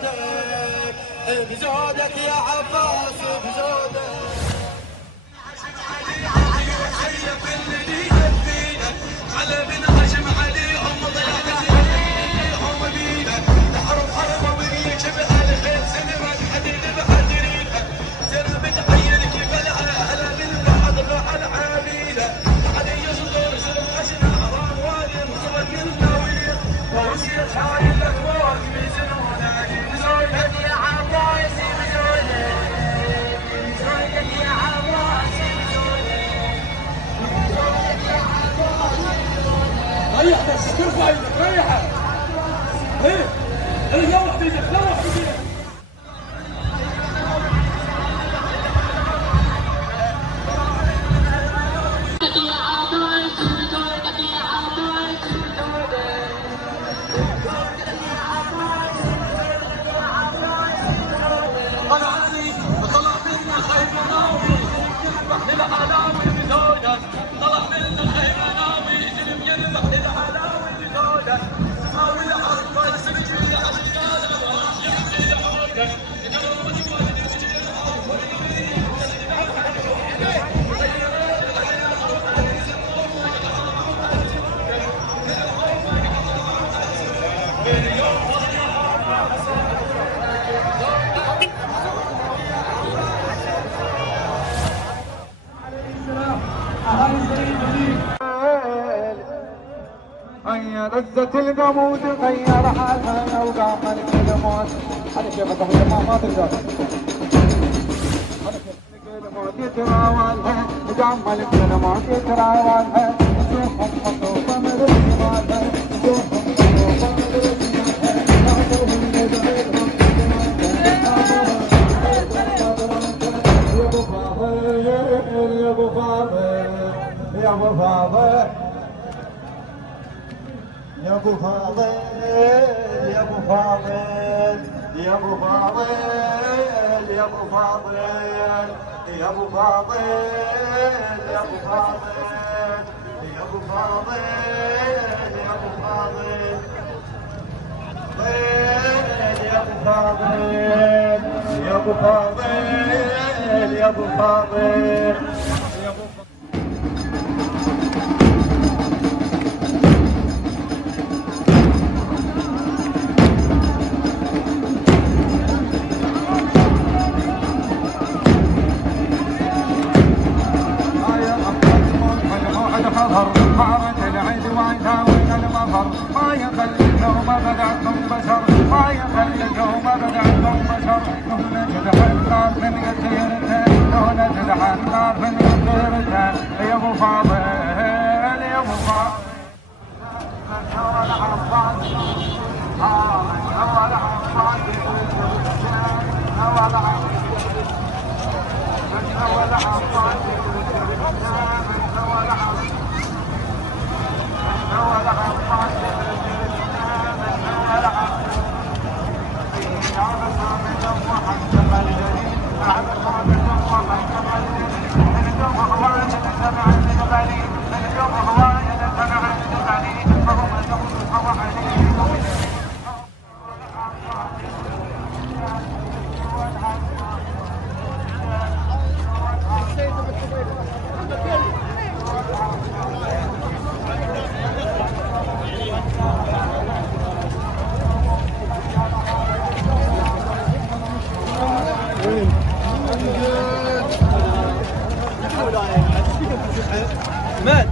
بزودك بزودك يا عباس بزودك. على بن هاشم عليهم ضيعتهم بينا الحرب حرب وبقي شبه الخيل سلمت حديد بحجرينها سنة بتحيل كيف لها هلا بالبعض فعل عابيله علي يصدر سلم عشنا عرام والي مصر الناويل ووصية هاي الاكبر في سنونك بزودك يا عباس بزودك بزودك يا عباس ريح بس ترفع ايدك ريحها ايه روح بايدك روح بايدك. طلعني طلع منا خيمه ناوي يذبح للعلاوي بزوجه طلع منا خيمه ناوي يذبح للعلاوي بزوجه حاول احط سجلي على الرجاله وراح يبكي لعوده هيا لذة القمود غير حالها وقام ملك الموت. هذا كيف تقول ما تقدر. هذا كيف الموت يتراولها وقام ملك الموت يتراولها وشوفهم خطوطة من الجمالها وشوفهم خطوطة من الجمالها يا ابو فاضل يا ابو فاضل يا ابو فاضل يا ابو فاضل يا ابو فاضل يا ابو فاضل يا ابو فاضل يا ابو فاضل يا ابو فاضل يا ابو فاضل يا ابو فاضل يا ابو فاضل يا ابو فاضل. معرض العيد وعتاوي المظهر ما يخلي اليوم بدعكم بشر ما يخلي اليوم بدعكم بشر نحن نجدح النار من يسيرته نحن نجدح النار من يسيرته يا ابو فاضل يا ابو فاضل من هو العباس هو العباس هو العباس من هو العباس مات